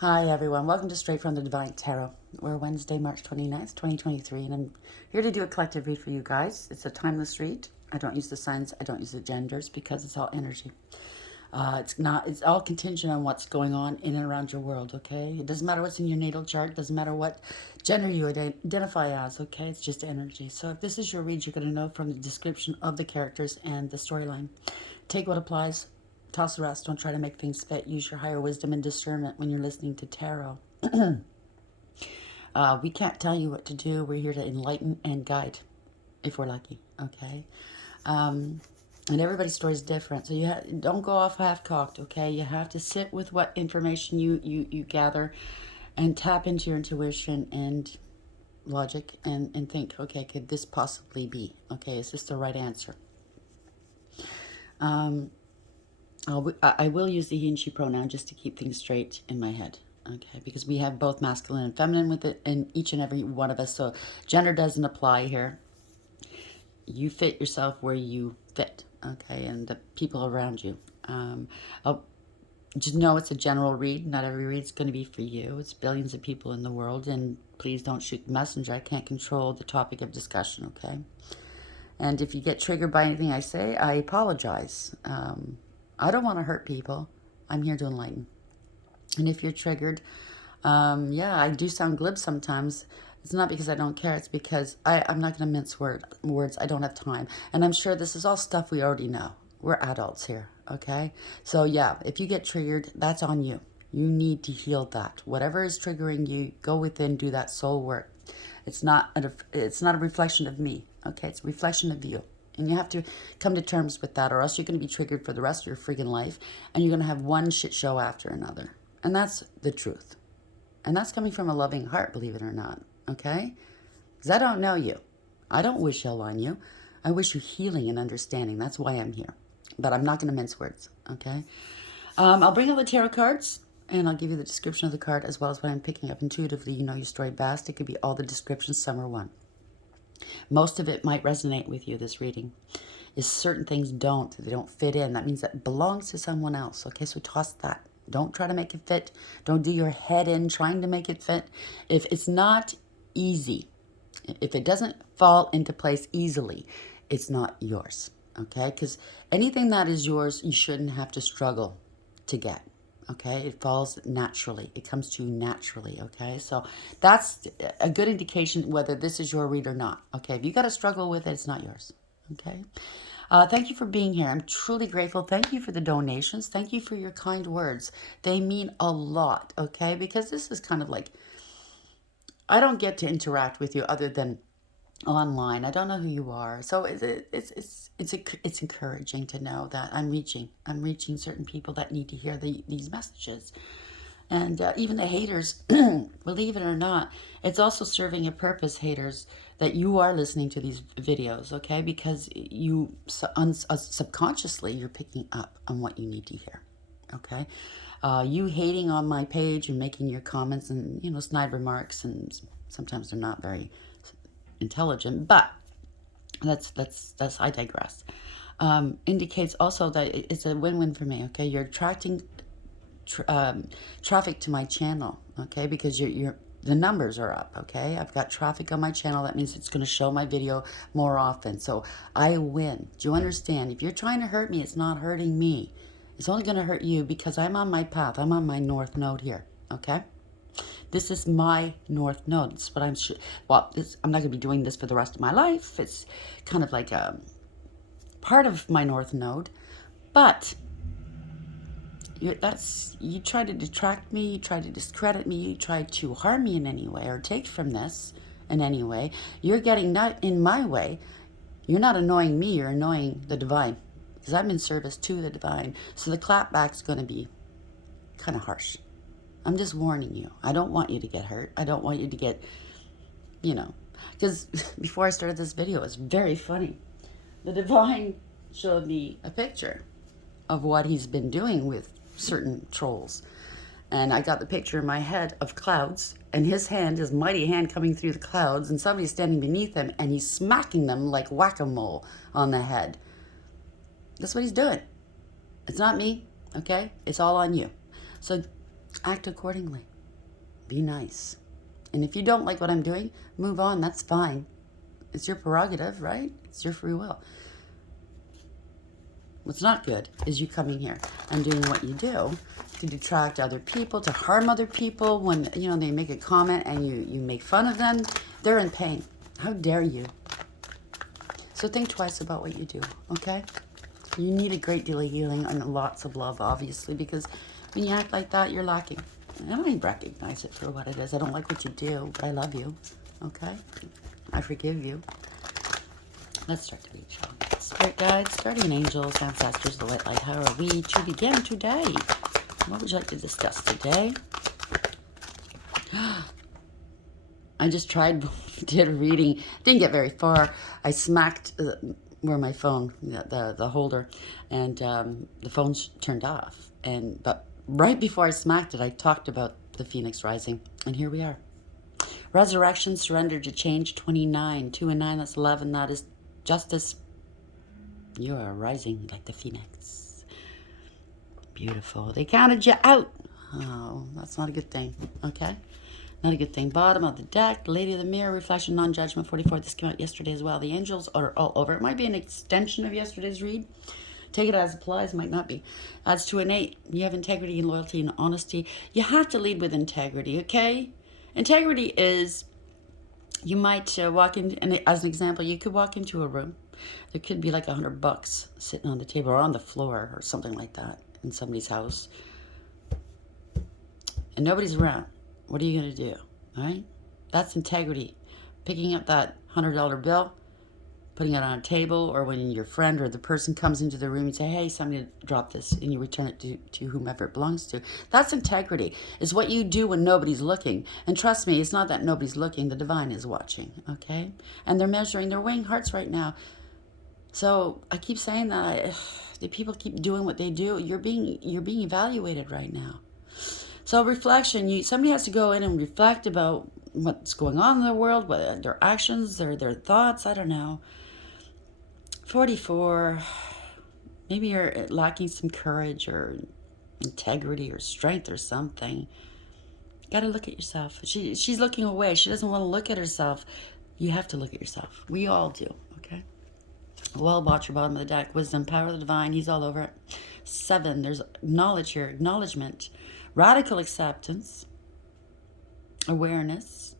Hi everyone, welcome to Straight from the Divine Tarot. We're Wednesday, March 29th, 2023, and I'm here to do a collective read for you guys. It's a timeless read. I don't use the signs, I don't use the genders because it's all energy. It's all contingent on what's going on in and around your world, okay? It doesn't matter what's in your natal chart, doesn't matter what gender you identify as, okay? It's just energy. So if this is your read, you're going to know from the description of the characters and the storyline. Take what applies, toss the rest. Don't try to make things fit. Use your higher wisdom and discernment when you're listening to tarot. We can't tell you what to do. We're here to enlighten and guide, if we're lucky, okay? And everybody's story is different, so don't go off half-cocked, okay? You have to sit with what information you gather and tap into your intuition and logic and think, okay, could this possibly be? Okay, is this the right answer? I will use the he and she pronoun just to keep things straight in my head, okay? Because we have both masculine and feminine with it in each and every one of us, so gender doesn't apply here. You fit yourself where you fit, okay? And the people around you. Just know it's a general read. Not every read's going to be for you. It's billions of people in the world, and please don't shoot the messenger. I can't control the topic of discussion, okay? And if you get triggered by anything I say, I apologize. I don't want to hurt people. I'm here to enlighten. And if you're triggered, yeah, I do sound glib sometimes. It's not because I don't care. It's because I'm not going to mince words. I don't have time. And I'm sure this is all stuff we already know. We're adults here, okay? So, yeah, if you get triggered, that's on you. You need to heal that. Whatever is triggering you, go within, do that soul work. It's not a reflection of me, okay? It's a reflection of you. And you have to come to terms with that, or else you're going to be triggered for the rest of your freaking life, and you're going to have one shit show after another. And that's the truth. And that's coming from a loving heart, believe it or not, okay? Because I don't know you. I don't wish ill on you. I wish you healing and understanding. That's why I'm here. But I'm not going to mince words, okay? I'll bring out the tarot cards, and I'll give you the description of the card as well as what I'm picking up intuitively. You know your story best. It could be all the descriptions, some are one. Most of it might resonate with you, this reading. Is certain things don't. They don't fit in. That means that it belongs to someone else. Okay, so toss that. Don't try to make it fit. Don't do your head in trying to make it fit. If it's not easy, if it doesn't fall into place easily, it's not yours. Okay, because anything that is yours, you shouldn't have to struggle to get. Okay, it falls naturally. It comes to you naturally, okay? So that's a good indication whether this is your read or not, okay? If you got to struggle with it, it's not yours, okay? Thank you for being here. I'm truly grateful. Thank you for the donations. Thank you for your kind words. They mean a lot, okay? Because this is kind of like, I don't get to interact with you other than online. I don't know who you are, so it's encouraging to know that I'm reaching certain people that need to hear these messages, and even the haters, believe it or not, it's also serving a purpose, haters, that you are listening to these videos, okay? Because you subconsciously you're picking up on what you need to hear, okay? You hating on my page and making your comments and snide remarks, and sometimes they're not very intelligent, but that's I digress. Indicates also that it's a win-win for me, okay? You're attracting traffic to my channel, okay? Because the numbers are up, okay? I've got traffic on my channel. That means it's going to show my video more often, so I win. Do you understand? If you're trying to hurt me, it's not hurting me. It's only going to hurt you because I'm on my path. I'm on my north node here, okay? This is my north node. It's what I'm I'm not going to be doing this for the rest of my life. It's kind of like a part of my north node. But you try to detract me, you try to discredit me, you try to harm me in any way or take from this in any way. You're getting not in my way. You're not annoying me, you're annoying the divine. Because I'm in service to the divine. So the clapback's going to be kind of harsh. I'm just warning you. I don't want you to get hurt. I don't want you to get, because before I started this video, it was very funny. The divine showed me a picture of what he's been doing with certain trolls. And I got the picture in my head of clouds and his mighty hand coming through the clouds, and somebody standing beneath him, and he's smacking them like whack-a-mole on the head. That's what he's doing. It's not me, okay? It's all on you. So act accordingly. Be nice. And if you don't like what I'm doing, move on. That's fine. It's your prerogative, right? It's your free will. What's not good is you coming here and doing what you do to detract other people, to harm other people. When, you know, they make a comment and you make fun of them, they're in pain. How dare you? So think twice about what you do, okay? You need a great deal of healing and lots of love, obviously, because when you act like that, you're lacking. And I recognize it for what it is. I don't like what you do, but I love you, okay? I forgive you. Let's start the read, shall we? Spirit guides, guardian angels, ancestors, the white light. How are we to begin today? What would you like to discuss today? I just tried, did a reading. Didn't get very far. I smacked where my phone, the holder, and the phone turned off. But right before I smacked it, I talked about the Phoenix rising, and here we are. Resurrection, surrender to change, 29. 2 and 9, that's 11. That is justice. You are rising like the Phoenix. Beautiful. They counted you out. Oh, that's not a good thing. Okay? Not a good thing. Bottom of the deck, Lady of the Mirror, reflection, non-judgment, 44. This came out yesterday as well. The angels are all over. It might be an extension of yesterday's read. Take it as applies, might not be. Adds to an 8. You have integrity and loyalty and honesty. You have to lead with integrity, okay? Integrity is, you might walk in, and as an example, you could walk into a room. There could be like $100 sitting on the table or on the floor or something like that in somebody's house. And nobody's around. What are you going to do? All right? That's integrity. Picking up that $100 bill, putting it on a table, or when your friend or the person comes into the room and say, hey, somebody dropped this, and you return it to whomever it belongs to. That's integrity. It's what you do when nobody's looking. And trust me, it's not that nobody's looking. The divine is watching, okay? And they're measuring, they're weighing hearts right now. So I keep saying that the people keep doing what they do. You're being evaluated right now. So reflection, somebody has to go in and reflect about what's going on in the world, what their actions, their thoughts, I don't know. 44, maybe you're lacking some courage or integrity or strength or something. Got to look at yourself. She's looking away. She doesn't want to look at herself. You have to look at yourself. We all do, okay? Well, watcher, bottom of the deck, wisdom, power of the divine, he's all over it. 7, there's knowledge here, acknowledgement, radical acceptance, awareness.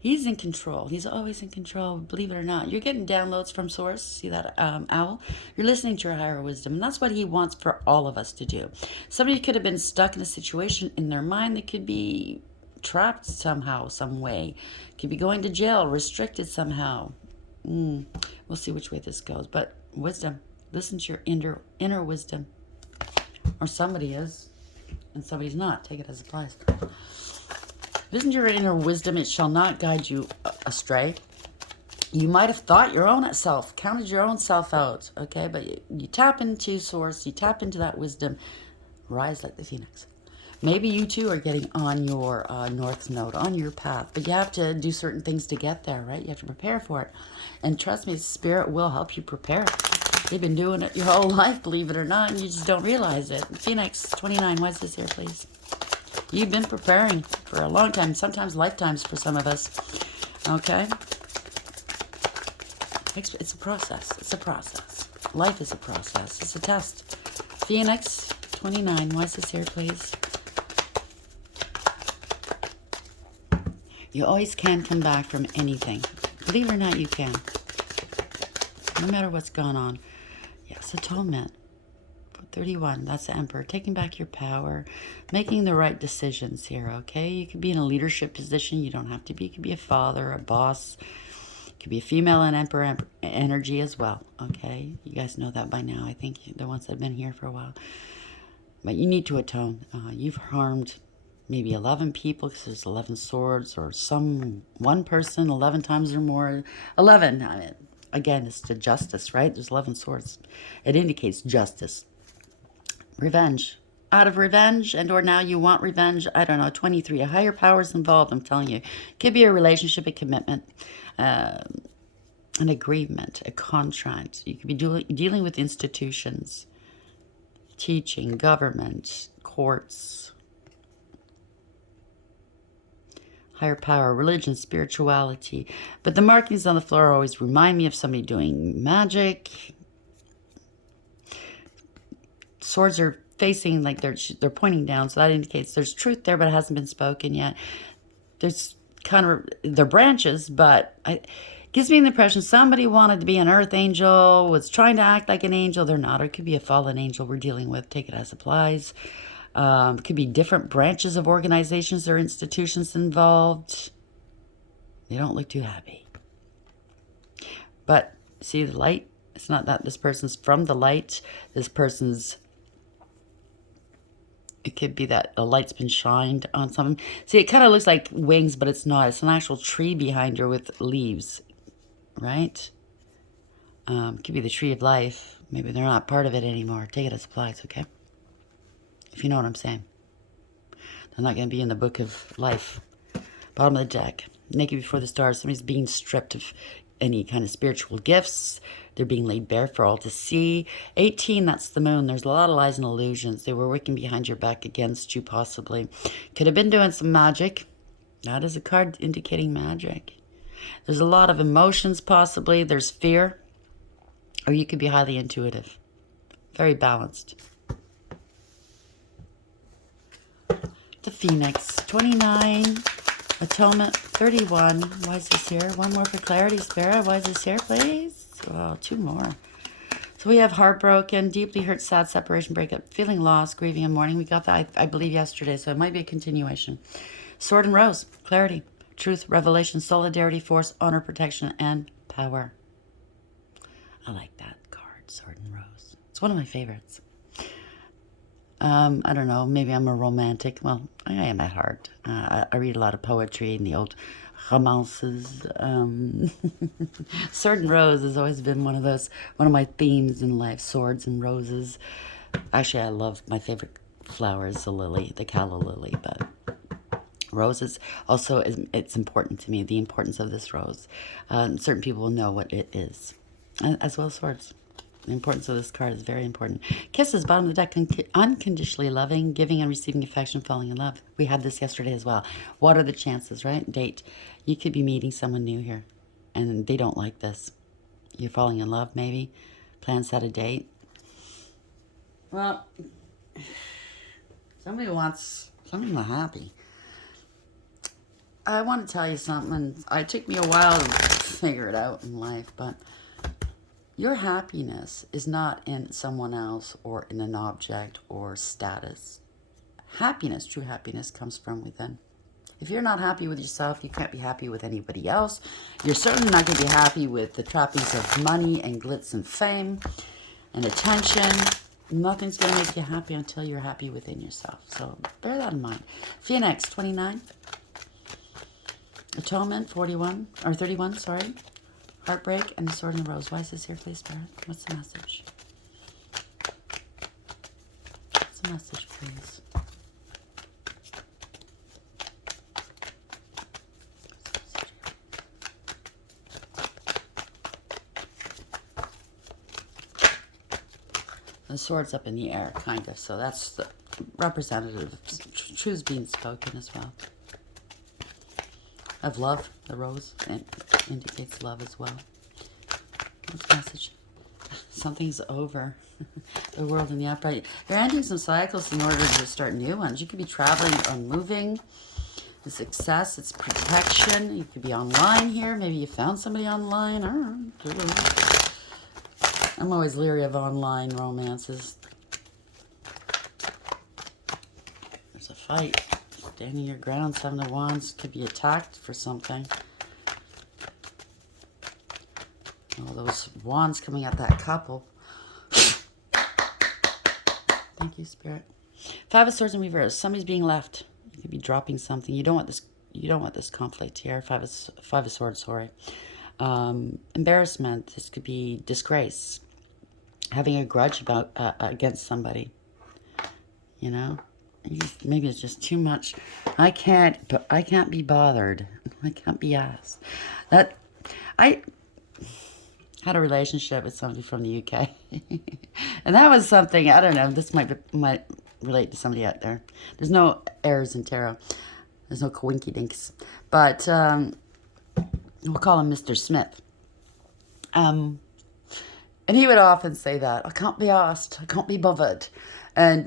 He's in control. He's always in control, believe it or not. You're getting downloads from source. See that owl? You're listening to your higher wisdom, and that's what he wants for all of us to do. Somebody could have been stuck in a situation in their mind that could be trapped somehow, some way. Could be going to jail, restricted somehow. We'll see which way this goes. But wisdom. Listen to your inner wisdom. Or somebody is, and somebody's not. Take it as it applies. Listen to your inner wisdom. It shall not guide you astray. You might have thought your own self, counted your own self out, okay? But you tap into source. You tap into that wisdom. Rise like the phoenix. Maybe you too are getting on your north node, on your path. But you have to do certain things to get there, right? You have to prepare for it. And trust me, Spirit will help you prepare. You've been doing it your whole life, believe it or not, and you just don't realize it. Phoenix 29, why is this here, please? You've been preparing for a long time, sometimes lifetimes for some of us. Okay? It's a process. It's a process. Life is a process. It's a test. Phoenix 29, why is this here, please? You always can come back from anything. Believe it or not, you can. No matter what's gone on. Yes, atonement. 31, that's the Emperor. Taking back your power. Making the right decisions here, okay? You could be in a leadership position. You don't have to be. You could be a father, a boss. You could be a female and Emperor energy as well, okay? You guys know that by now. I think the ones that have been here for a while. But you need to atone. You've harmed maybe 11 people because there's 11 swords, or one person 11 times or more. 11, I mean, again, it's to justice, right? There's 11 swords. It indicates justice. Revenge. Out of revenge, and or now you want revenge. I don't know. 23. A higher power is involved, I'm telling you. Could be a relationship, a commitment, an agreement, a contract. You could be dealing with institutions, teaching, government, courts. higher power, religion, spirituality. But the markings on the floor always remind me of somebody doing magic. Swords are facing like they're pointing down, so that indicates there's truth there, but it hasn't been spoken yet. There's kind of, they're branches, but it gives me the impression somebody wanted to be an earth angel, was trying to act like an angel. They're not. Or it could be a fallen angel we're dealing with. Take it as applies. It could be different branches of organizations or institutions involved. They don't look too happy. But see the light? It's not that this person's from the light. This person's, it could be that a light's been shined on something. See, it kind of looks like wings, but it's not. It's an actual tree behind her with leaves, right? Could be the tree of life. Maybe they're not part of it anymore. Take it as applies, okay? If you know what I'm saying. They're not going to be in the book of life. Bottom of the deck. Naked before the stars. Somebody's being stripped of any kind of spiritual gifts. They're being laid bare for all to see. 18, that's the moon. There's a lot of lies and illusions. They were working behind your back against you, possibly. Could have been doing some magic. That is a card indicating magic. There's a lot of emotions, possibly. There's fear. Or you could be highly intuitive. Very balanced. The Phoenix. 29. Atonement. 31. Why is this here? One more for clarity, Spirit. Why is this here, please? Oh, 2 more. So we have heartbroken, deeply hurt, sad, separation, breakup, feeling lost, grieving, and mourning. We got that, I believe, yesterday, so it might be a continuation. Sword and Rose. Clarity, truth, revelation, solidarity, force, honor, protection, and power. I like that card, Sword and Rose. It's one of my favorites. I don't know, maybe I'm a romantic. Well, I am at heart. I read a lot of poetry and the old romances. Sword and Rose has always been one of my themes in life, swords and roses. Actually, I love, my favorite flower is the lily, the calla lily, but roses also, it's important to me, the importance of this rose. Certain people will know what it is, as well as swords. The importance of this card is very important. Kisses, bottom of the deck, unconditionally loving, giving and receiving affection, falling in love. We had this yesterday as well. What are the chances, right? Date. You could be meeting someone new here, and they don't like this. You're falling in love, maybe. Plan, set a date. Well, somebody wants something not happy. I want to tell you something. It took me a while to figure it out in life, but your happiness is not in someone else or in an object or status. Happiness, true happiness, comes from within. If you're not happy with yourself, you can't be happy with anybody else. You're certainly not going to be happy with the trappings of money and glitz and fame and attention. Nothing's going to make you happy until you're happy within yourself. So bear that in mind. Phoenix, 29. Atonement, 41, or 31, sorry. Heartbreak and the Sword and the Rose. Why is this here, please, Spirit? What's the message? What's the message, please? The sword's up in the air, kind of. So that's the representative of truths being spoken as well. Of love, the rose, it indicates love as well. What's the message? Something's over. The world in the upright. You're ending some cycles in order to start new ones. You could be traveling or moving. It's success, it's protection. You could be online here. Maybe you found somebody online. I don't know. I'm always leery of online romances. There's a fight. Standing your ground, 7 of Wands, could be attacked for something. All those wands coming at that couple. Thank you, Spirit. 5 of Swords in reverse. Somebody's being left. You could be dropping something. You don't want this. You don't want this conflict here. 5 of Swords. Sorry. Embarrassment. This could be disgrace. Having a grudge about against somebody. You know. Maybe it's just too much. I can't be bothered. I can't be asked. I had a relationship with somebody from the UK. And that was something, I don't know, this might relate to somebody out there. There's no errors in tarot. There's no coinky dinks. But we'll call him Mr. Smith. And he would often say that, I can't be asked, I can't be bothered. And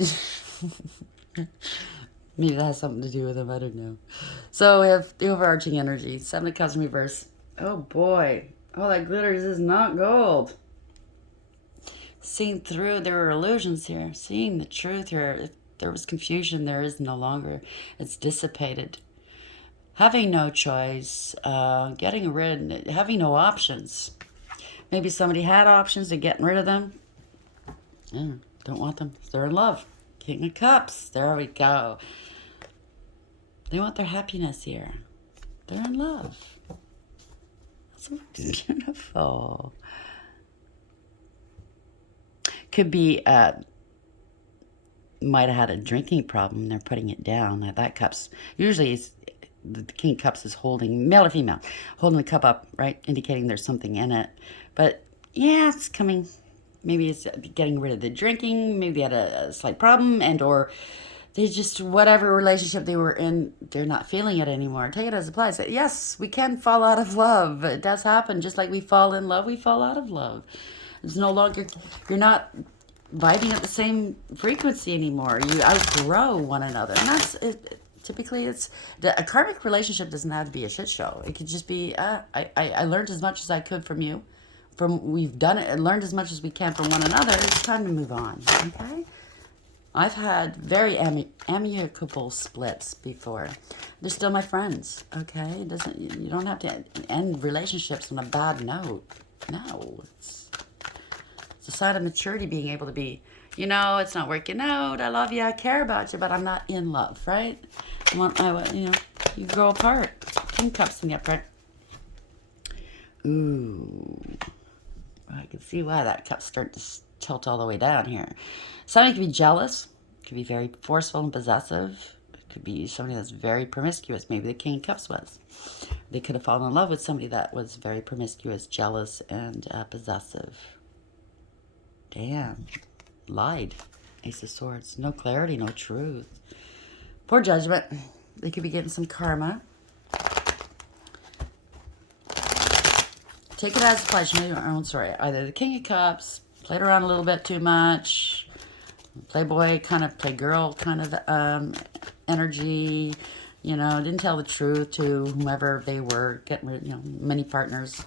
maybe that has something to do with him, I don't know. So we have the overarching energy, 7 of Cups in reverse. Oh boy, all that glitters is not gold. Seeing through, there are illusions here. Seeing the truth here. If there was confusion, there is no longer. It's dissipated. Having no choice, getting rid, having no options. Maybe somebody had options and getting rid of them. Yeah, don't want them. They're in love. King of Cups. There we go. They want their happiness here. They're in love. That's beautiful. Could be, might have had a drinking problem. They're putting it down. That cup's, usually the King of Cups is holding, male or female, holding the cup up, right? Indicating there's something in it. But yeah, it's coming. Maybe it's getting rid of the drinking. Maybe they had a slight problem, and or they just, whatever relationship they were in, they're not feeling it anymore. Take it as it applies. Yes, we can fall out of love. It does happen. Just like we fall in love, we fall out of love. It's no longer, you're not vibing at the same frequency anymore. You outgrow one another. And that's, typically it's, a karmic relationship doesn't have to be a shit show. It could just be, I learned as much as I could from you. We've done it and learned as much as we can from one another. It's time to move on, okay? I've had very amicable splits before. They're still my friends, okay? You don't have to end relationships on a bad note. No, it's a sign of maturity, being able to be, you know, it's not working out. I love you, I care about you, but I'm not in love, right? You know, you grow apart. King Cups in the upright. Ooh, I can see why that cup's starting to tilt all the way down here. Somebody could be jealous. Could be very forceful and possessive. It could be somebody that's very promiscuous. Maybe the King of Cups was. They could have fallen in love with somebody that was very promiscuous, jealous, and possessive. Damn. Lied. Ace of Swords. No clarity, no truth. Poor judgment. They could be getting some karma. Take it as a pledge. Know your own story. Either the King of Cups played around a little bit too much, playboy kind of, playgirl kind of energy, you know, didn't tell the truth to whomever they were, getting rid, you know, many partners,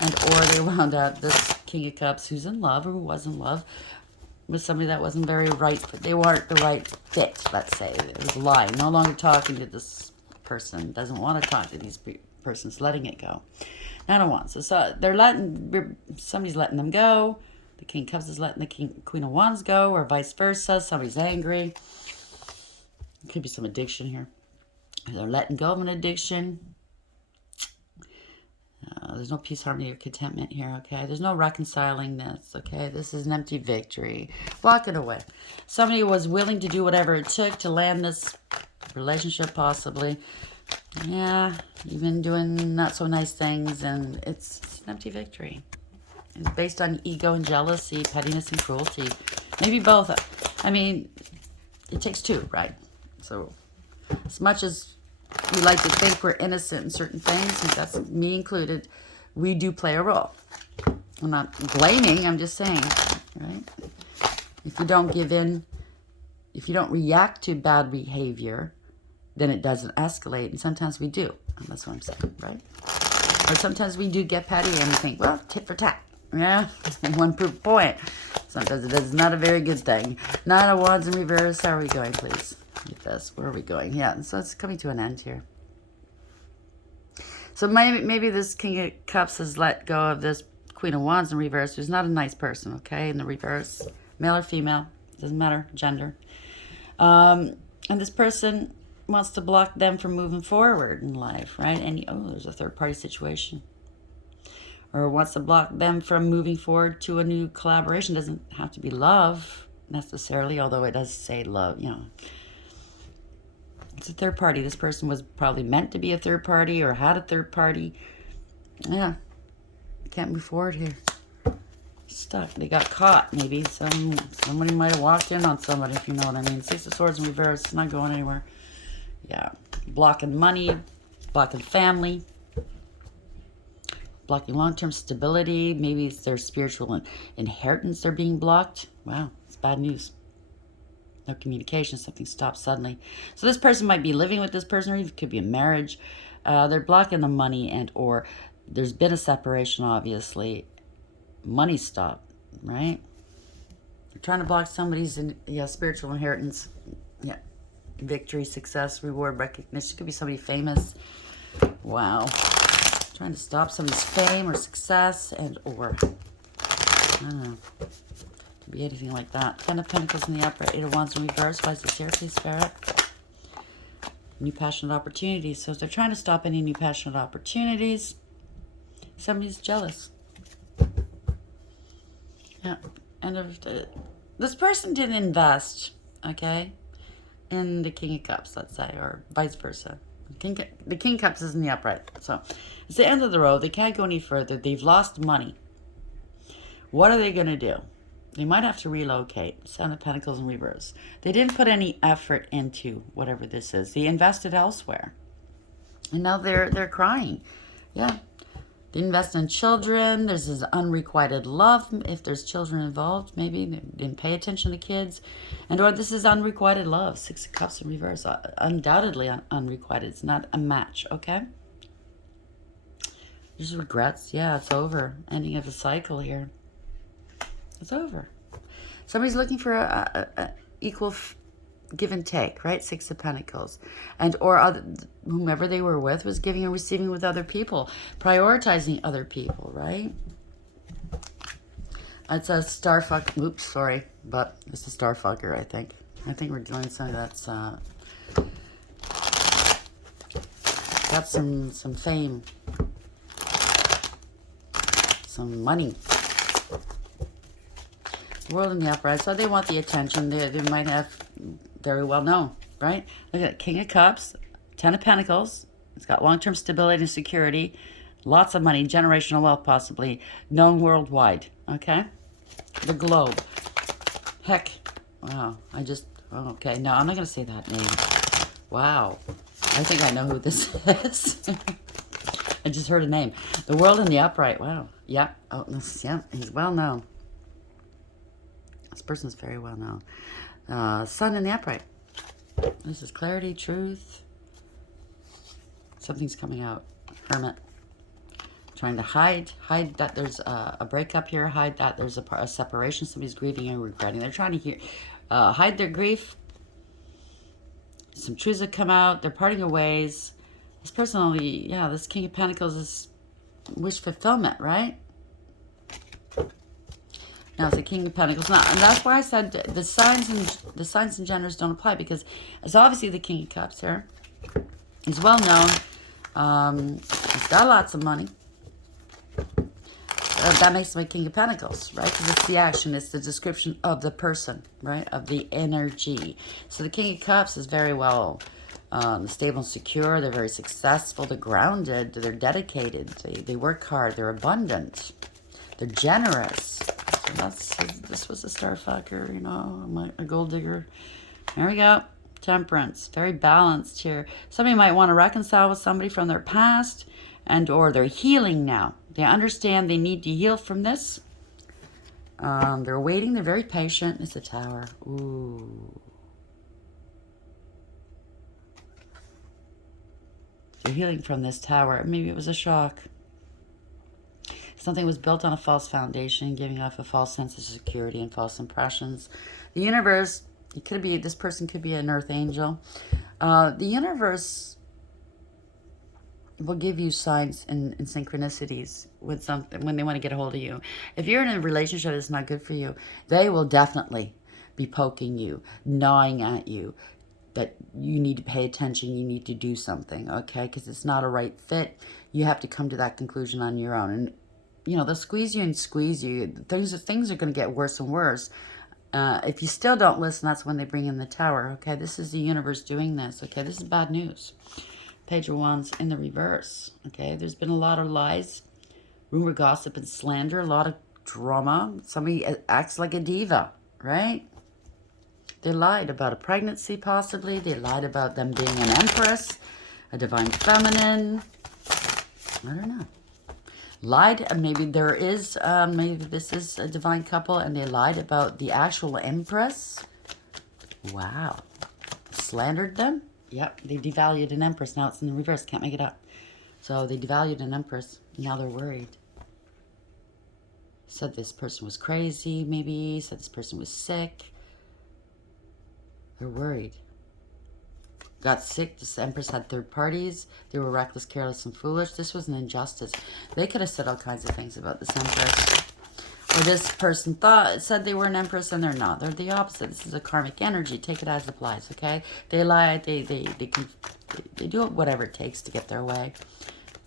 and or they wound up this King of Cups who's in love or who was in love with somebody that wasn't very right, but they weren't the right fit. Let's say it was a lie. No longer talking to this person, doesn't want to talk to these persons, letting it go. I don't want so they're somebody's letting them go. The King of Cups is letting the Queen of Wands go, or vice versa. Somebody's angry. It could be some addiction here. They're letting go of an addiction. There's no peace, harmony, or contentment here, okay? There's no reconciling this, okay? This is an empty victory. Walk it away. Somebody was willing to do whatever it took to land this relationship, possibly. Yeah, you've been doing not so nice things, and it's an empty victory. It's based on ego and jealousy, pettiness and cruelty. Maybe both. I mean, it takes two, right? So, as much as we like to think we're innocent in certain things, and that's me included, we do play a role. I'm not blaming, I'm just saying, right? If you don't give in, if you don't react to bad behavior, then it doesn't escalate, and sometimes we do. And that's what I'm saying, right? Or sometimes we do get petty and we think, well, tit for tat. Yeah, one proof point. Sometimes it is not a very good thing. Nine of Wands in reverse. How are we going, please? With this, where are we going? Yeah, so it's coming to an end here. So maybe this King of Cups has let go of this Queen of Wands in reverse, who's not a nice person, okay? In the reverse, male or female, doesn't matter, gender. And this person wants to block them from moving forward in life, right? And there's a third-party situation. Or wants to block them from moving forward to a new collaboration. Doesn't have to be love necessarily, although it does say love, you know. It's a third party. This person was probably meant to be a third party or had a third party. Yeah. Can't move forward here. Stuck. They got caught, maybe. Somebody might have walked in on somebody, if you know what I mean. Six of Swords in reverse. Not going anywhere. Yeah. blocking money, blocking family, blocking long-term stability. Maybe it's their spiritual inheritance they're being blocked. Wow, it's bad news. No communication, something stops suddenly. So this person might be living with this person, or it could be a marriage. They're blocking the money, and or there's been a separation, obviously. Money stopped, right? They're trying to block somebody's spiritual inheritance. Yeah. Victory, success, reward, recognition. Could be somebody famous. Wow. Trying to stop somebody's fame or success, and or I don't know. Could be anything like that. Ten of Pentacles in the upright, Eight of Wands in reverse. Why is this here, please, Spirit? New passionate opportunities. So if they're trying to stop any new passionate opportunities, somebody's jealous. Yeah. And this person didn't invest, okay, in the King of Cups, let's say, or vice versa. The King of Cups is in the upright. So it's the end of the road. They can't go any further. They've lost money. What are they going to do? They might have to relocate. Seven of Pentacles in reverse. They didn't put any effort into whatever this is. They invested elsewhere. And now they're crying. Yeah. They invest in children. There's this unrequited love. If there's children involved, maybe they didn't pay attention to kids. And or this is unrequited love. Six of Cups in reverse. Undoubtedly unrequited. It's not a match, okay? There's regrets. Yeah, it's over. Ending of a cycle here. It's over. Somebody's looking for a equal give and take, right? Six of Pentacles. And or whomever they were with was giving and receiving with other people. Prioritizing other people, right? It's a starfuck. Oops, sorry. But it's a starfucker, I think. I think we're dealing with something that's got some fame. Some money. World in the upright. So they want the attention. They might have very well known, right? Look at King of Cups, Ten of Pentacles. It's got long-term stability and security. Lots of money, generational wealth possibly. Known worldwide, okay? The globe. Heck. Wow. Okay. No, I'm not going to say that name. Wow. I think I know who this is. I just heard a name. The world in the upright. Wow. Yeah. Oh, yeah. He's well known. This person's very well known. Sun in the upright. This is clarity, truth. Something's coming out. Hermit. Trying to hide that there's a breakup here. Hide that there's a separation. Somebody's grieving and regretting. They're trying to hide their grief. Some truths have come out. They're parting of ways. This person only, this King of Pentacles is wish fulfillment, right? Now it's the King of Pentacles. Now, and that's why I said the signs and genders don't apply, because it's obviously the King of Cups here. He's well known. He's got lots of money. That makes him a King of Pentacles, right? Because it's the action. It's the description of the person, right? Of the energy. So the King of Cups is very well stable and secure. They're very successful. They're grounded. They're dedicated. They work hard. They're abundant. They're generous. This was a starfucker, you know, a gold digger. There we go. Temperance. Very balanced here. Somebody might want to reconcile with somebody from their past, and or they're healing now. They understand they need to heal from this. They're waiting. They're very patient. It's a Tower. Ooh. They're healing from this Tower. Maybe it was a shock. Something was built on a false foundation, giving off a false sense of security and false impressions. The universe, this person could be an earth angel. The universe will give you signs and synchronicities with something when they want to get a hold of you. If you're in a relationship that's not good for you, they will definitely be poking you, gnawing at you, that you need to pay attention, you need to do something, okay? Because it's not a right fit. You have to come to that conclusion on your own. And you know, they'll squeeze you and squeeze you. Things are going to get worse and worse. If you still don't listen, that's when they bring in the Tower. Okay, this is the universe doing this. Okay, this is bad news. Page of Wands in the reverse. Okay, there's been a lot of lies, rumor, gossip, and slander. A lot of drama. Somebody acts like a diva, right? They lied about a pregnancy, possibly. They lied about them being an empress, a divine feminine. I don't know. Lied, maybe there is, maybe this is a divine couple, and they lied about the actual empress. Wow. Slandered them. Yep, they devalued an empress. Now it's in the reverse. Can't make it up. So they devalued an empress. Now they're worried. Said this person was crazy, maybe. Said this person was sick. They're worried. Got sick. This empress had third parties. They were reckless, careless, and foolish. This was an injustice. They could have said all kinds of things about this empress. Or this person said they were an empress and they're not. They're the opposite. This is a karmic energy. Take it as it applies, okay? They lie. They do whatever it takes to get their way.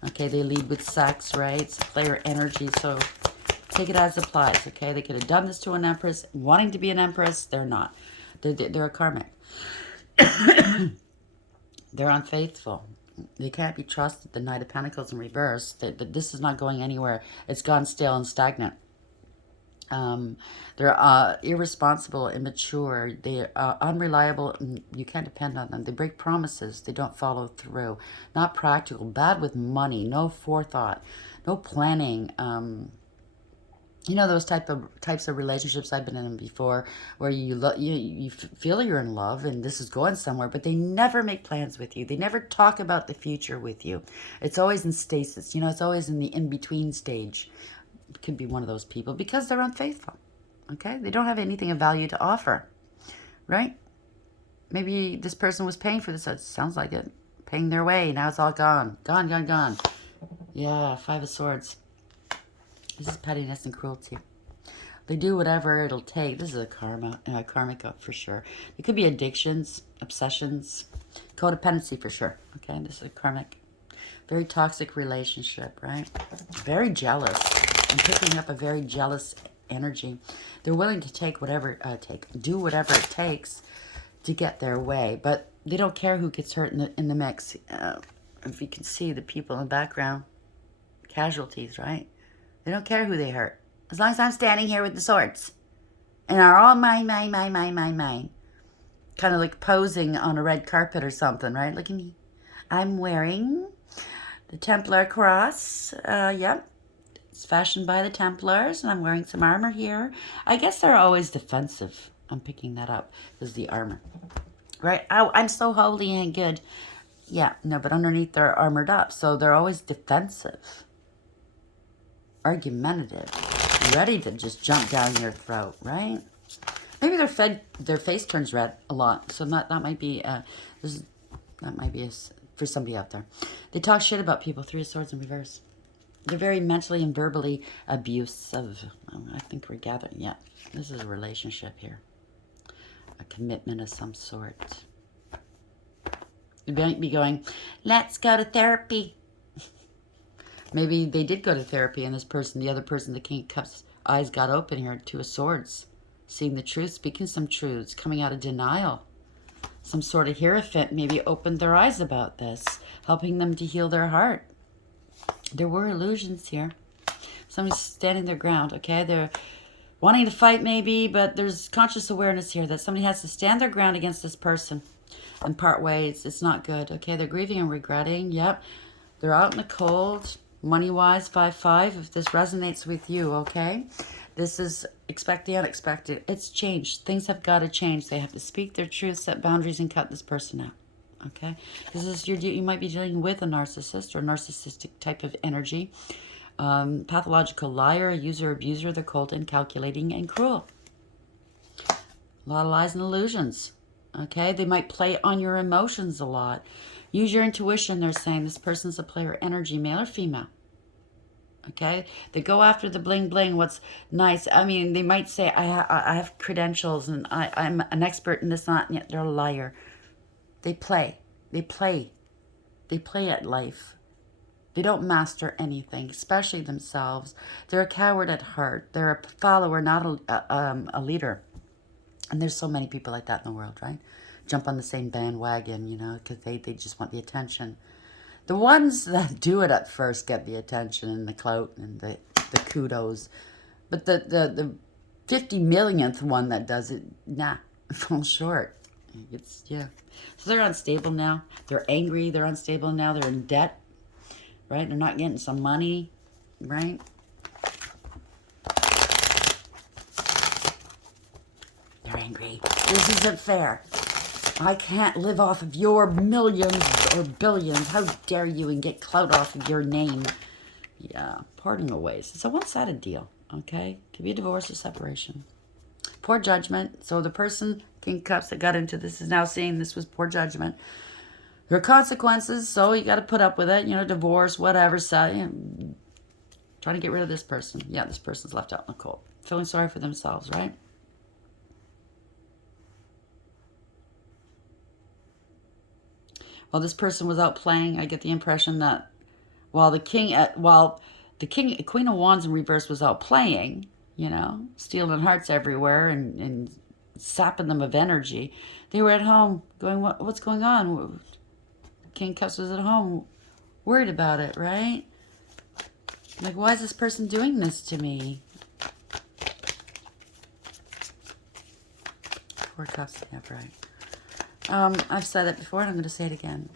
Okay, they lead with sex, right? It's player energy, so take it as it applies, okay? They could have done this to an empress, wanting to be an empress. They're not. They're a karmic. They're unfaithful. They can't be trusted. The Knight of Pentacles in reverse. This is not going anywhere. It's gone stale and stagnant. They're irresponsible, immature. They're unreliable. You can't depend on them. They break promises. They don't follow through. Not practical. Bad with money. No forethought. No planning. You know those types of relationships, I've been in them before, where you feel you're in love and this is going somewhere, but they never make plans with you. They never talk about the future with you. It's always in stasis. You know, it's always in the in-between stage. It could be one of those people because they're unfaithful. Okay? They don't have anything of value to offer. Right? Maybe this person was paying for this. It sounds like it. Paying their way. Now it's all gone. Gone, gone, gone. Yeah, Five of Swords. This is pettiness and cruelty. They do whatever it'll take. This is a karmic for sure. It could be addictions, obsessions, codependency for sure. Okay, this is a karmic. Very toxic relationship, right? Very jealous. I'm picking up a very jealous energy. They're willing to do whatever it takes to get their way, but they don't care who gets hurt in the mix. If you can see the people in the background, casualties, right? They don't care who they hurt. As long as I'm standing here with the swords. And are all mine, mine, mine, mine, mine, mine. Kind of like posing on a red carpet or something, right? Look at me. I'm wearing the Templar cross. Yep. It's fashioned by the Templars. And I'm wearing some armor here. I guess they're always defensive. I'm picking that up. This is the armor. Right? Oh, I'm so holy and good. Yeah. No, but underneath they're armored up. So they're always defensive. Argumentative, ready to just jump down your throat, right? Maybe their face turns red a lot, so that might be for somebody out there. They talk shit about people. Three of Swords in reverse. They're very mentally and verbally abusive. I think we're gathering. Yeah, this is a relationship here, a commitment of some sort. You might be going, let's go to therapy. Maybe they did go to therapy and the other person, the King of Cups, eyes got open here. Two of Swords. Seeing the truth, speaking some truths, coming out of denial. Some sort of hierophant maybe opened their eyes about this, helping them to heal their heart. There were illusions here. Somebody's standing their ground, okay? They're wanting to fight maybe, but there's conscious awareness here that somebody has to stand their ground against this person and part ways. It's not good, okay? They're grieving and regretting, yep. They're out in the cold. Money-wise, 5-5, if this resonates with you, okay? This is expect the unexpected. It's changed. Things have got to change. They have to speak their truth, set boundaries, and cut this person out, okay? This is you might be dealing with a narcissist or narcissistic type of energy. Pathological liar, user, abuser. They're cold and calculating and cruel. A lot of lies and illusions, okay? They might play on your emotions a lot. Use your intuition, they're saying. This person's a player energy, male or female. Okay? They go after the bling bling, what's nice. I mean, they might say, I have credentials and I'm an expert in this, not, and yet they're a liar. They play. They play. They play at life. They don't master anything, especially themselves. They're a coward at heart. They're a follower, not a leader. And there's so many people like that in the world, right? Jump on the same bandwagon, you know, because they just want the attention. The ones that do it at first get the attention and the clout and the kudos. But the 50 millionth one that does it, nah, fall short. It's, yeah. So they're unstable now. They're angry. They're unstable now. They're in debt, right? They're not getting some money, right? They're angry. This isn't fair. I can't live off of your millions or billions. How dare you, and get clout off of your name. Yeah, parting of ways. It's a one-sided deal, okay? Could be a divorce or separation. Poor judgment. So the person, King of Cups, that got into this is now saying this was poor judgment. There are consequences, so you got to put up with it. You know, divorce, whatever. So, you know, trying to get rid of this person. Yeah, this person's left out in the cold. Feeling sorry for themselves, right? While this person was out playing, I get the impression that while the Queen of Wands in reverse was out playing, you know, stealing hearts everywhere and sapping them of energy, they were at home going, what's going on? King of Cups was at home worried about it, right? Like, why is this person doing this to me? Four Cups, yeah, right. I've said it before and I'm going to say it again.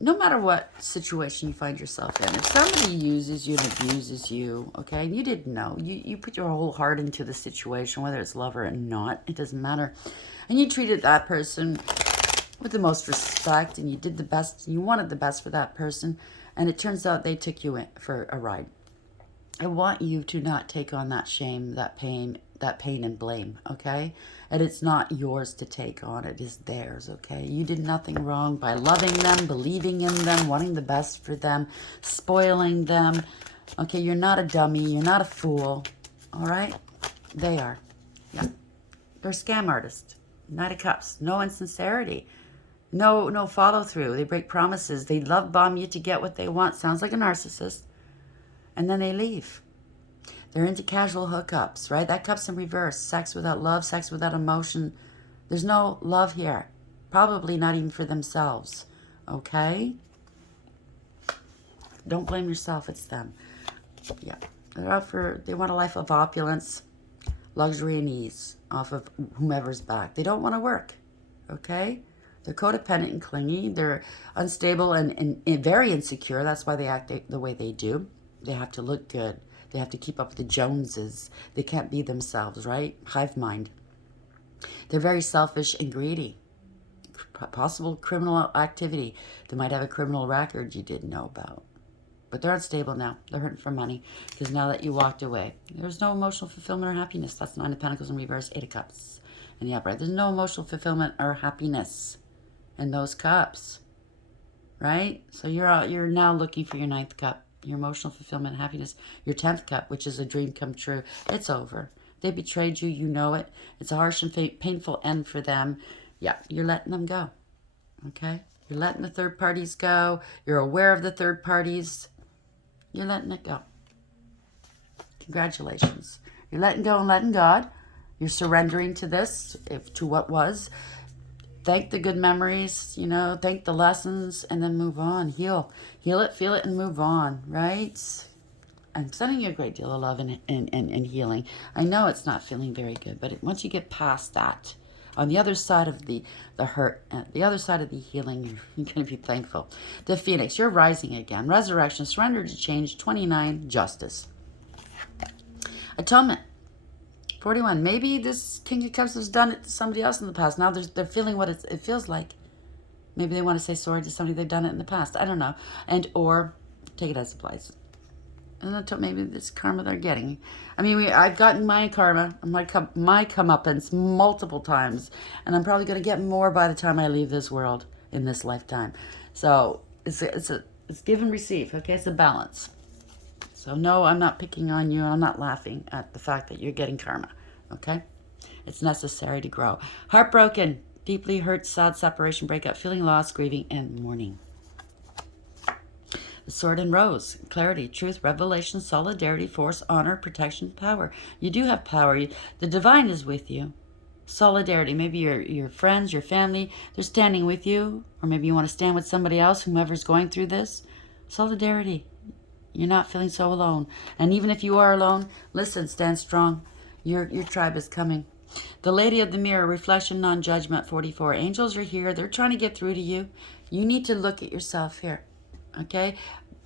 No matter what situation you find yourself in, if somebody uses you and abuses you, okay, and you didn't know, you put your whole heart into the situation, whether it's love or not, it doesn't matter, and you treated that person with the most respect, and you did the best, you wanted the best for that person, and it turns out they took you in for a ride. I want you to not take on that shame, that pain and blame, okay? And it's not yours to take on. It is theirs, okay? You did nothing wrong by loving them, believing in them, wanting the best for them, spoiling them. Okay, you're not a dummy. You're not a fool, all right? They are. Yeah. They're a scam artist. Knight of Cups. No insincerity. No follow through. They break promises. They love bomb you to get what they want. Sounds like a narcissist. And then they leave. They're into casual hookups, right? That cup's in reverse. Sex without love, sex without emotion. There's no love here. Probably not even for themselves, okay? Don't blame yourself, it's them. Yeah, they're out for, they want a life of opulence, luxury, and ease off of whomever's back. They don't want to work, okay? They're codependent and clingy. They're unstable and very insecure. That's why they act the way they do. They have to look good. They have to keep up with the Joneses. They can't be themselves, right? Hive mind. They're very selfish and greedy. Possible criminal activity. They might have a criminal record you didn't know about. But they're unstable now. They're hurting for money because now that you walked away, there's no emotional fulfillment or happiness. That's Nine of Pentacles in reverse, Eight of Cups in the upright. There's no emotional fulfillment or happiness in those cups, right? So you're now looking for your ninth cup. Your emotional fulfillment, happiness, your 10th cup, which is a dream come true. It's over. They betrayed you. You know it. It's a harsh and painful end for them. Yeah, you're letting them go. Okay? You're letting the third parties go. You're aware of the third parties. You're letting it go. Congratulations. You're letting go and letting God. You're surrendering to this, to what was. Thank the good memories, you know, thank the lessons, and then move on. Heal it, feel it, and move on, right? I'm sending you a great deal of love and healing. I know it's not feeling very good, but once you get past that, on the other side of the hurt, the other side of the healing, you're going to be thankful. The Phoenix, you're rising again. Resurrection, surrender to change. 29, justice. Atonement. 41. Maybe this King of Cups has done it to somebody else in the past. Now they're feeling what it feels like. Maybe they want to say sorry to somebody they've done it in the past. I don't know. And or take it as it applies. And maybe this karma they're getting. I mean, I've gotten my karma, my comeuppance multiple times, and I'm probably going to get more by the time I leave this world in this lifetime. So it's give and receive. Okay, it's a balance. So no, I'm not picking on you. I'm not laughing at the fact that you're getting karma, okay? It's necessary to grow. Heartbroken, deeply hurt, sad, separation, breakup, feeling lost, grieving, and mourning. The Sword and Rose, clarity, truth, revelation, solidarity, force, honor, protection, power. You do have power. The divine is with you. Solidarity, maybe your friends, your family, they're standing with you, or maybe you want to stand with somebody else, whomever's going through this. Solidarity. You're not feeling so alone. And even if you are alone, listen, stand strong. Your tribe is coming. The Lady of the Mirror, reflection, non-judgment, 44. Angels are here. They're trying to get through to you. You need to look at yourself here, okay?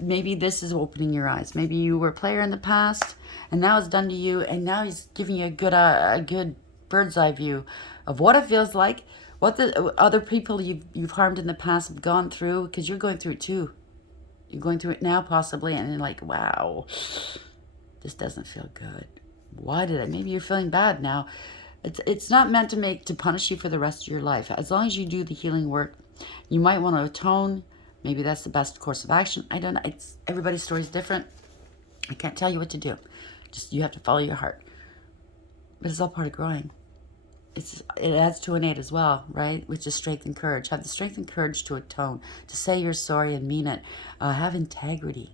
Maybe this is opening your eyes. Maybe you were a player in the past, and now it's done to you, and now he's giving you a good bird's eye view of what it feels like, what the other people you've harmed in the past have gone through, because you're going through it too. You're going through it now, possibly, and you're like, wow, this doesn't feel good. Why did I? Maybe you're feeling bad now. It's not meant to punish you for the rest of your life. As long as you do the healing work, you might want to atone. Maybe that's the best course of action. I don't know. Everybody's story is different. I can't tell you what to do. Just you have to follow your heart. But it's all part of growing. It adds to innate as well, right? Which is strength and courage. Have the strength and courage to atone, to say you're sorry and mean it. Have integrity.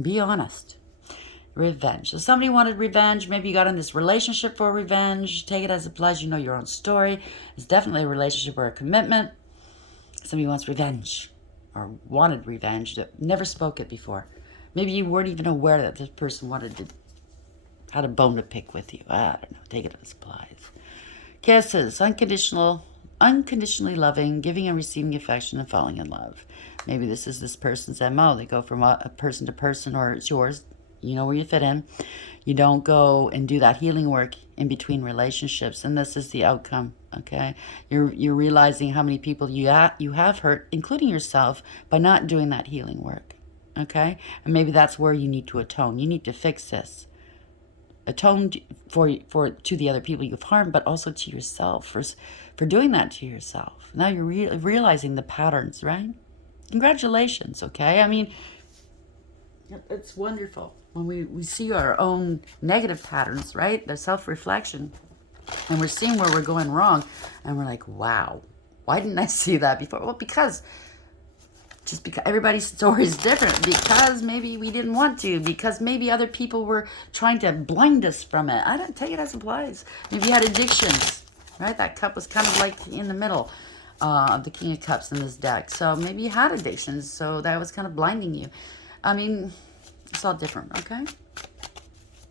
Be honest. Revenge. So somebody wanted revenge. Maybe you got in this relationship for revenge. Take it as a pledge. You know your own story. It's definitely a relationship or a commitment. Somebody wants revenge or wanted revenge that never spoke it before. Maybe you weren't even aware that this person had a bone to pick with you. I don't know. Take it as applies. Kisses. Unconditionally loving, giving and receiving affection, and falling in love. Maybe this is this person's MO. They go from a person to person, or it's yours. You know where you fit in. You don't go and do that healing work in between relationships, and this is the outcome. Okay, you're realizing how many people you have hurt, including yourself, by not doing that healing work. Okay, and maybe that's where you need to atone. You need to fix this. Atone to the other people you've harmed, but also to yourself for doing that to yourself. Now you're realizing the patterns, right? Congratulations. Okay, I mean, it's wonderful when we see our own negative patterns, right? The self-reflection, and we're seeing where we're going wrong, and we're like, wow, why didn't I see that before? Well, because everybody's story is different, because maybe we didn't want to, because maybe other people were trying to blind us from it. I don't take it as applies. Maybe you had addictions, right? That cup was kind of like in the middle of the King of Cups in this deck. So maybe you had addictions, so that was kind of blinding you. I mean, it's all different, okay?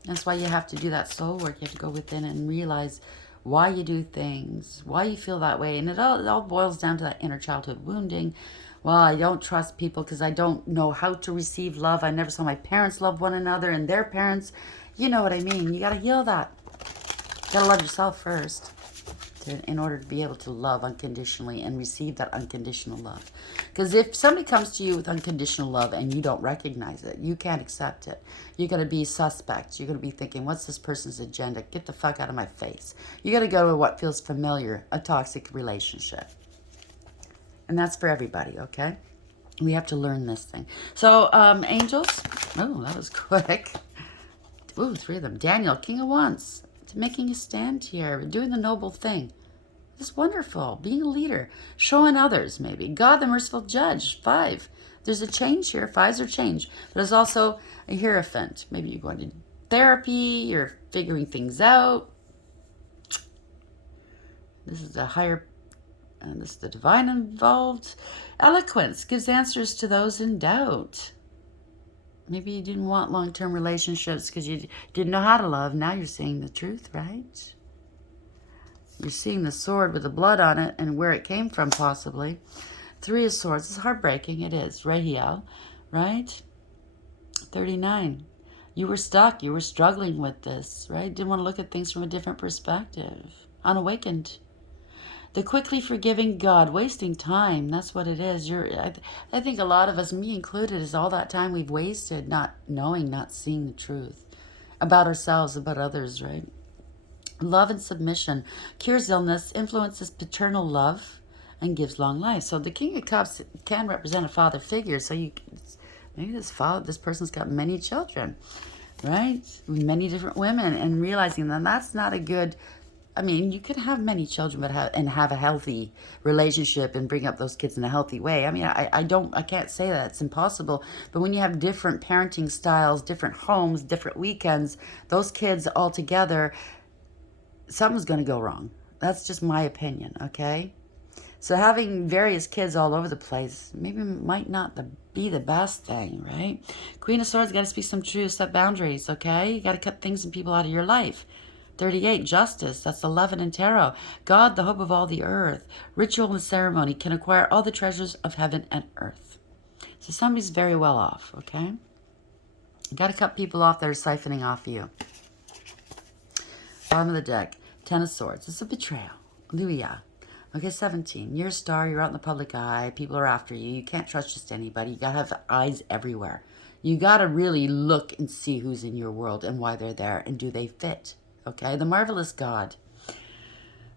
That's why you have to do that soul work. You have to go within and realize why you do things, why you feel that way. And it all boils down to that inner childhood wounding. Well, I don't trust people because I don't know how to receive love. I never saw my parents love one another and their parents. You know what I mean. You got to heal that. You got to love yourself first in order to be able to love unconditionally and receive that unconditional love. Because if somebody comes to you with unconditional love and you don't recognize it, you can't accept it. You're going to be suspect. You're going to be thinking, what's this person's agenda? Get the fuck out of my face. You got to go to what feels familiar, a toxic relationship. And that's for everybody, okay? We have to learn this thing. So, angels. Oh, that was quick. Ooh, 3 of them. Daniel, King of Wands. Making a stand here, doing the noble thing. It's wonderful. Being a leader. Showing others, maybe. God, the merciful judge. 5. There's a change here. 5s are change. But there's also a Hierophant. Maybe you're going to therapy. You're figuring things out. This is the higher... And this is the divine involved. Eloquence gives answers to those in doubt. Maybe you didn't want long-term relationships because you didn't know how to love. Now you're seeing the truth, right? You're seeing the sword with the blood on it and where it came from, possibly. 3 of Swords. It's heartbreaking. It is. Rahiel, right? 39. You were stuck. You were struggling with this, right? Didn't want to look at things from a different perspective. Unawakened. The quickly forgiving God, wasting time. That's what it is. I think a lot of us, me included, is all that time we've wasted not knowing, not seeing the truth about ourselves, about others, right? Love and submission cures illness, influences paternal love, and gives long life. So the King of Cups can represent a father figure. So maybe this person's got many children, right? Many different women, and realizing that that's not a good... I mean, you could have many children, but have a healthy relationship and bring up those kids in a healthy way. I mean, I can't say that it's impossible. But when you have different parenting styles, different homes, different weekends, those kids all together, something's going to go wrong. That's just my opinion, okay? So having various kids all over the place maybe might not be the best thing, right? Queen of Swords, got to speak some truth, set boundaries, okay? You got to cut things and people out of your life. 38, justice. That's 11 in tarot. God, the hope of all the earth. Ritual and ceremony can acquire all the treasures of heaven and earth. So somebody's very well off, okay? You got to cut people off that are siphoning off you. Bottom of the deck, 10 of swords. It's a betrayal. Hallelujah. Okay, 17. You're a star. You're out in the public eye. People are after you. You can't trust just anybody. You got to have eyes everywhere. You got to really look and see who's in your world and why they're there and do they fit. Okay, the marvelous God.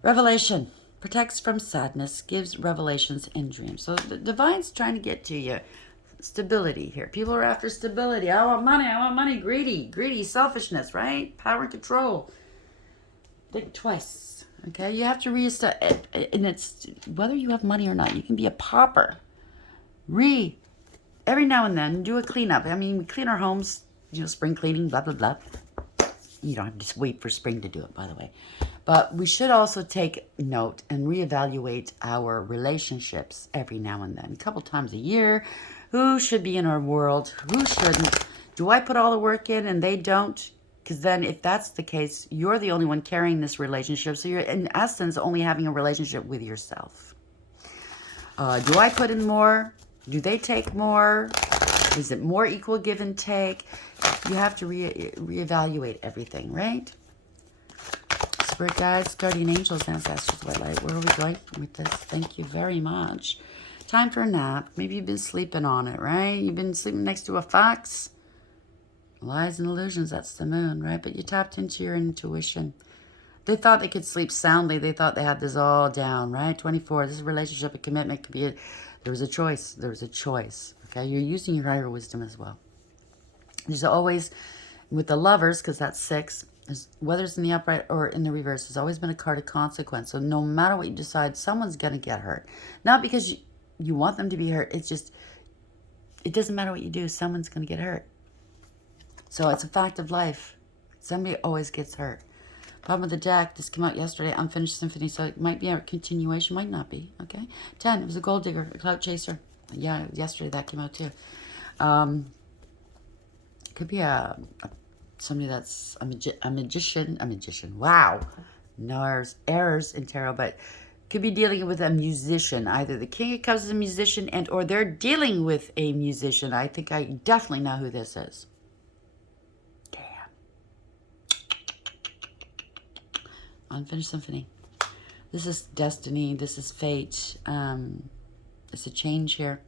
Revelation. Protects from sadness. Gives revelations in dreams. So the divine's trying to get to you. Stability here. People are after stability. I want money. I want money. Greedy. Selfishness, right? Power and control. Think twice. Okay, you have to reestablish, and it's whether you have money or not. You can be a pauper. Every now and then, do a cleanup. I mean, we clean our homes, spring cleaning, blah, blah, blah. You don't have to just wait for spring to do it, by the way. But we should also take note and reevaluate our relationships every now and then. A couple times a year. Who should be in our world? Who shouldn't? Do I put all the work in and they don't? Because then if that's the case, you're the only one carrying this relationship. So you're, in essence, only having a relationship with yourself. Do I put in more? Do they take more? Is it more equal give and take? You have to reevaluate everything, right? Spirit guides, guardian angels, ancestors, white light. Where are we going with this? Thank you very much. Time for a nap. Maybe you've been sleeping on it, right? You've been sleeping next to a fox. Lies and illusions, that's the moon, right? But you tapped into your intuition. They thought they could sleep soundly. They thought they had this all down, right? 24, this is a relationship, a commitment. Could be there was a choice. There was a choice, okay? You're using your higher wisdom as well. There's always, with the lovers, because that's 6, whether it's in the upright or in the reverse, there's always been a card of consequence. So no matter what you decide, someone's going to get hurt. Not because you want them to be hurt. It's just, it doesn't matter what you do. Someone's going to get hurt. So it's a fact of life. Somebody always gets hurt. Bottom of the deck, this came out yesterday, Unfinished Symphony, so it might be a continuation, might not be, okay? 10, it was a gold digger, a clout chaser. Yeah, yesterday that came out too. Could be somebody that's a magician. Wow. No errors in tarot, but could be dealing with a musician. Either the King of Cups is a musician and or they're dealing with a musician. I think I definitely know who this is. Unfinished Symphony. This is destiny. This is fate. It's a change here.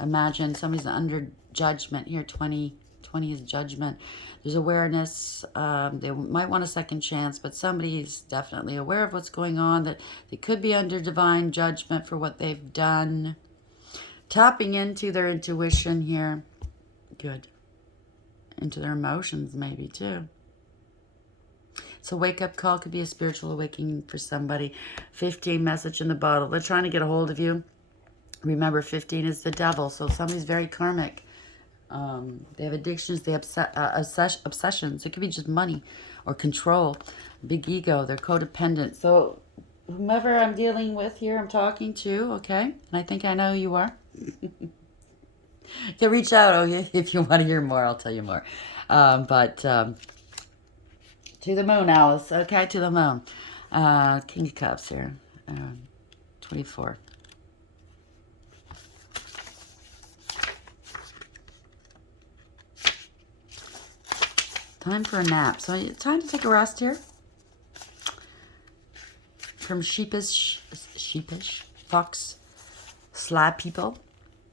Imagine somebody's under judgment here. 20 is judgment. There's awareness. They might want a second chance, but somebody's definitely aware of what's going on, that they could be under divine judgment for what they've done. Tapping into their intuition here. Good. Into their emotions maybe too. So wake-up call could be a spiritual awakening for somebody. 15, message in the bottle. They're trying to get a hold of you. Remember, 15 is the devil, so somebody's very karmic. They have addictions. They have obsessions. It could be just money or control. Big ego. They're codependent. So whomever I'm dealing with here, I'm talking to, okay? And I think I know who you are. You can reach out if you want to hear more. I'll tell you more. To the moon, Alice. Okay, to the moon. King of Cups here. 24. Time for a nap. So time to take a rest here. From sheepish, fox, slab people.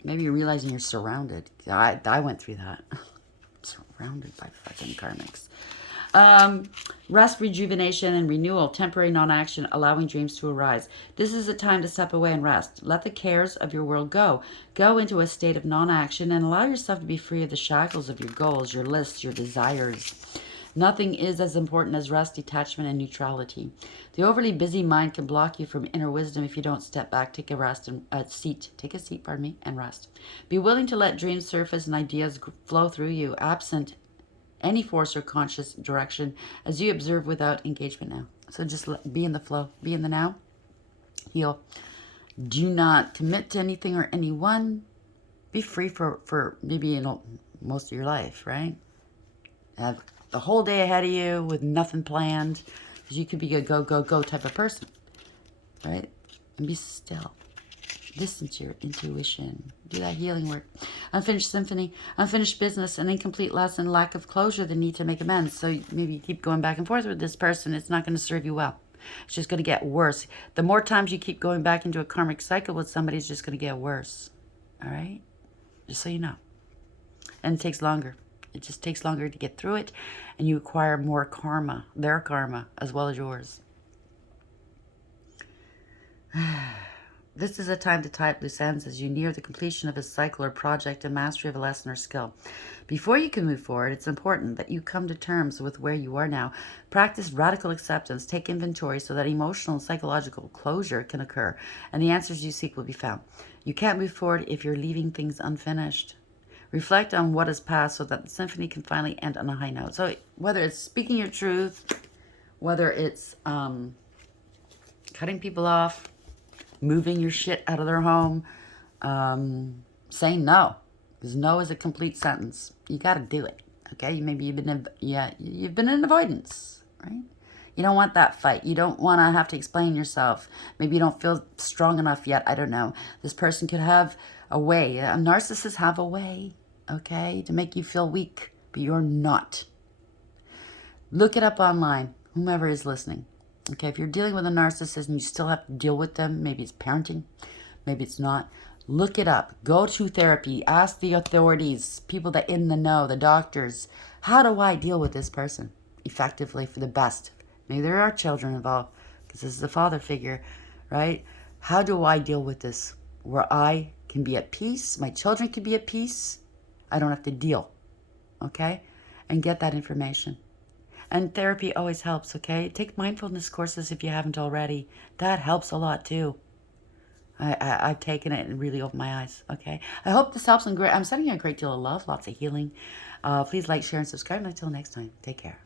Maybe you're realizing you're surrounded. I went through that. I'm surrounded by fucking karmics. Rest, rejuvenation, and renewal, temporary non-action, allowing dreams to arise. This is a time to step away and rest. Let the cares of your world go. Go into a state of non-action and allow yourself to be free of the shackles of your goals, your lists, your desires. Nothing is as important as rest, detachment, and neutrality. The overly busy mind can block you from inner wisdom if you don't step back, take a seat, and rest. Be willing to let dreams surface and ideas flow through you, absent any force or conscious direction, as you observe without engagement now. So just be in the flow, be in the now, heal. Do not commit to anything or anyone. Be free for maybe most of your life, right? Have the whole day ahead of you with nothing planned. Because you could be a go, go, go type of person, right? And be still. Listen to your intuition. Do that healing work. Unfinished symphony, unfinished business, an incomplete lesson, lack of closure, the need to make amends. So maybe you keep going back and forth with this person. It's not going to serve you well. It's just going to get worse. The more times you keep going back into a karmic cycle with somebody, it's just going to get worse. All right? Just so you know. And it takes longer. It just takes longer to get through it. And you acquire more karma, their karma, as well as yours. This is a time to tie up loose ends as you near the completion of a cycle or project and mastery of a lesson or skill. Before you can move forward, it's important that you come to terms with where you are now. Practice radical acceptance. Take inventory so that emotional and psychological closure can occur, and the answers you seek will be found. You can't move forward if you're leaving things unfinished. Reflect on what has passed so that the symphony can finally end on a high note. So whether it's speaking your truth, whether it's cutting people off, moving your shit out of their home, saying no, because no is a complete sentence. You got to do it. Okay, maybe you've been in avoidance, right? You don't want that fight. You don't want to have to explain yourself. Maybe you don't feel strong enough yet. I don't know. This person could have a way. Narcissists have a way, okay, to make you feel weak, but you're not. Look it up online, whomever is listening. Okay, if you're dealing with a narcissist and you still have to deal with them, maybe it's parenting, maybe it's not, look it up. Go to therapy. Ask the authorities, people that in the know, the doctors, how do I deal with this person effectively for the best? Maybe there are children involved because this is a father figure, right? How do I deal with this where I can be at peace, my children can be at peace, I don't have to deal, okay? And get that information. And therapy always helps, okay? Take mindfulness courses if you haven't already. That helps a lot too. I've taken it and really opened my eyes, okay? I hope this helps. And I'm sending you a great deal of love, lots of healing. Please like, share, and subscribe. And until next time, take care.